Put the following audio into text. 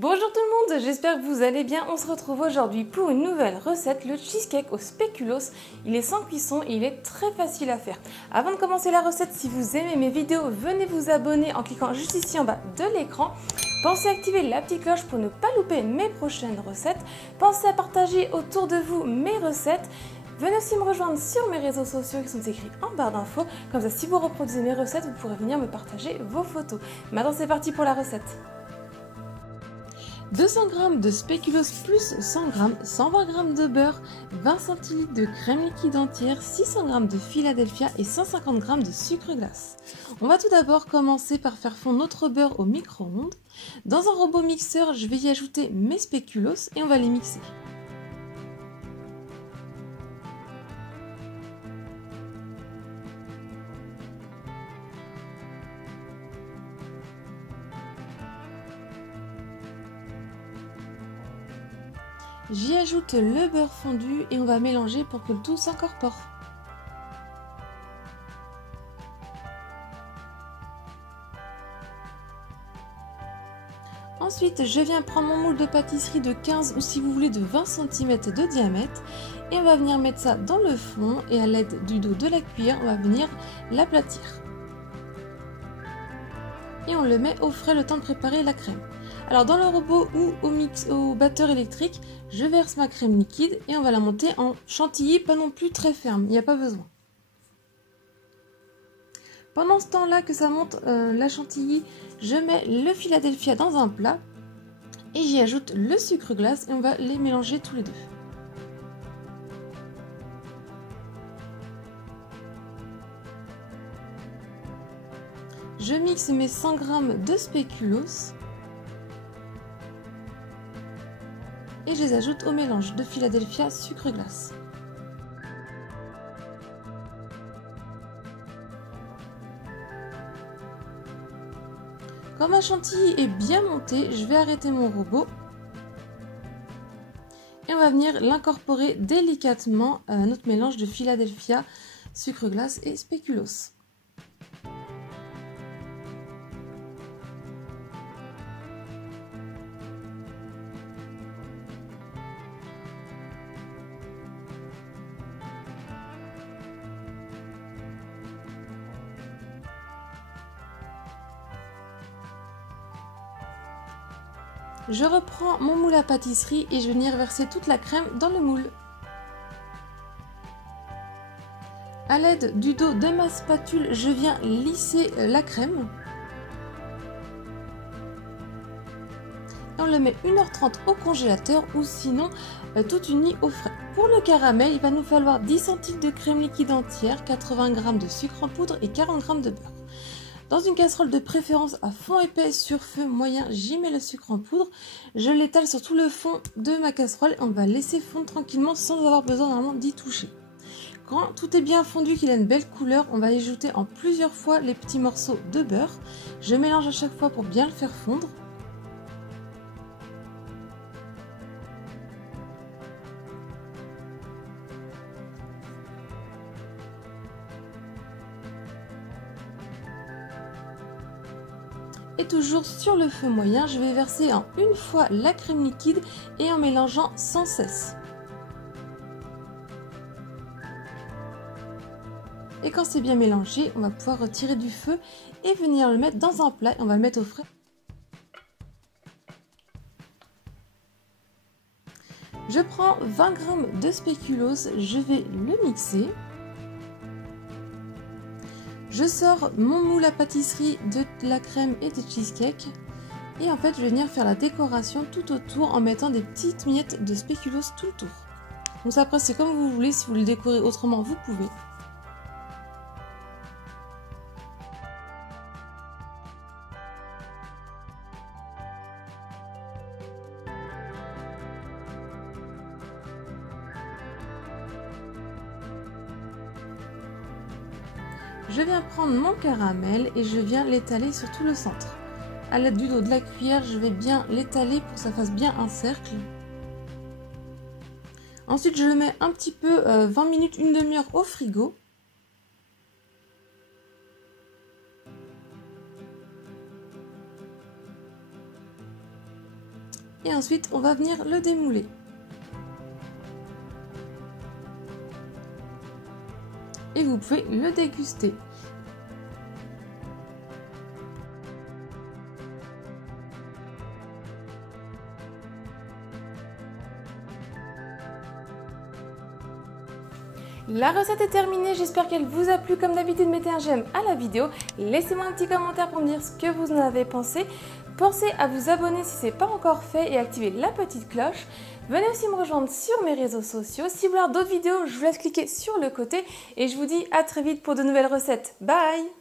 Bonjour tout le monde, j'espère que vous allez bien. On se retrouve aujourd'hui pour une nouvelle recette, le cheesecake au spéculoos. Il est sans cuisson et il est très facile à faire. Avant de commencer la recette, si vous aimez mes vidéos, venez vous abonner en cliquant juste ici en bas de l'écran. Pensez à activer la petite cloche pour ne pas louper mes prochaines recettes. Pensez à partager autour de vous mes recettes. Venez aussi me rejoindre sur mes réseaux sociaux qui sont écrits en barre d'infos. Comme ça, si vous reproduisez mes recettes, vous pourrez venir me partager vos photos. Maintenant, c'est parti pour la recette. 200 g de spéculoos plus 100 g, 120 g de beurre, 20 cl de crème liquide entière, 600 g de Philadelphia et 150 g de sucre glace. On va tout d'abord commencer par faire fondre notre beurre au micro-ondes. Dans un robot mixeur, je vais y ajouter mes spéculoos et on va les mixer. J'y ajoute le beurre fondu et on va mélanger pour que le tout s'incorpore. Ensuite, je viens prendre mon moule de pâtisserie de 15 ou si vous voulez de 20 cm de diamètre et on va venir mettre ça dans le fond et à l'aide du dos de la cuillère, on va venir l'aplatir. Et on le met au frais le temps de préparer la crème. Alors dans le robot ou au batteur électrique, je verse ma crème liquide et on va la monter en chantilly, pas non plus très ferme, il n'y a pas besoin. Pendant ce temps-là que ça monte la chantilly, je mets le Philadelphia dans un plat et j'y ajoute le sucre glace et on va les mélanger tous les deux. Je mixe mes 100 g de spéculoos et je les ajoute au mélange de Philadelphia sucre glace. Quand ma chantilly est bien montée, je vais arrêter mon robot et on va venir l'incorporer délicatement à notre mélange de Philadelphia, sucre glace et spéculoos. Je reprends mon moule à pâtisserie et je vais venir verser toute la crème dans le moule. A l'aide du dos de ma spatule, je viens lisser la crème. Et on le met 1h30 au congélateur ou sinon toute une nuit au frais. Pour le caramel, il va nous falloir 10 cl de crème liquide entière, 80 g de sucre en poudre et 40 g de beurre. Dans une casserole de préférence à fond épais sur feu moyen, j'y mets le sucre en poudre. Je l'étale sur tout le fond de ma casserole et on va laisser fondre tranquillement sans avoir besoin normalement d'y toucher. Quand tout est bien fondu, qu'il a une belle couleur, on va ajouter en plusieurs fois les petits morceaux de beurre. Je mélange à chaque fois pour bien le faire fondre. Et toujours sur le feu moyen, je vais verser en une fois la crème liquide et en mélangeant sans cesse. Et quand c'est bien mélangé, on va pouvoir retirer du feu et venir le mettre dans un plat et on va le mettre au frais. Je prends 20 g de spéculoos, je vais le mixer. Je sors mon moule à pâtisserie de la crème et de cheesecake et en fait je vais venir faire la décoration tout autour en mettant des petites miettes de spéculoos tout le tour. Donc après c'est comme vous voulez, si vous le décorez autrement vous pouvez. Je viens prendre mon caramel et je viens l'étaler sur tout le centre. À l'aide du dos de la cuillère, je vais bien l'étaler pour que ça fasse bien un cercle. Ensuite, je le mets un petit peu 20 minutes, une demi-heure au frigo. Et ensuite, on va venir le démouler. Et vous pouvez le déguster. La recette est terminée, j'espère qu'elle vous a plu. Comme d'habitude, mettez un j'aime à la vidéo. Laissez-moi un petit commentaire pour me dire ce que vous en avez pensé. Pensez à vous abonner si ce n'est pas encore fait et activer la petite cloche. Venez aussi me rejoindre sur mes réseaux sociaux. Si vous voulez voir d'autres vidéos, je vous laisse cliquer sur le côté. Et je vous dis à très vite pour de nouvelles recettes. Bye!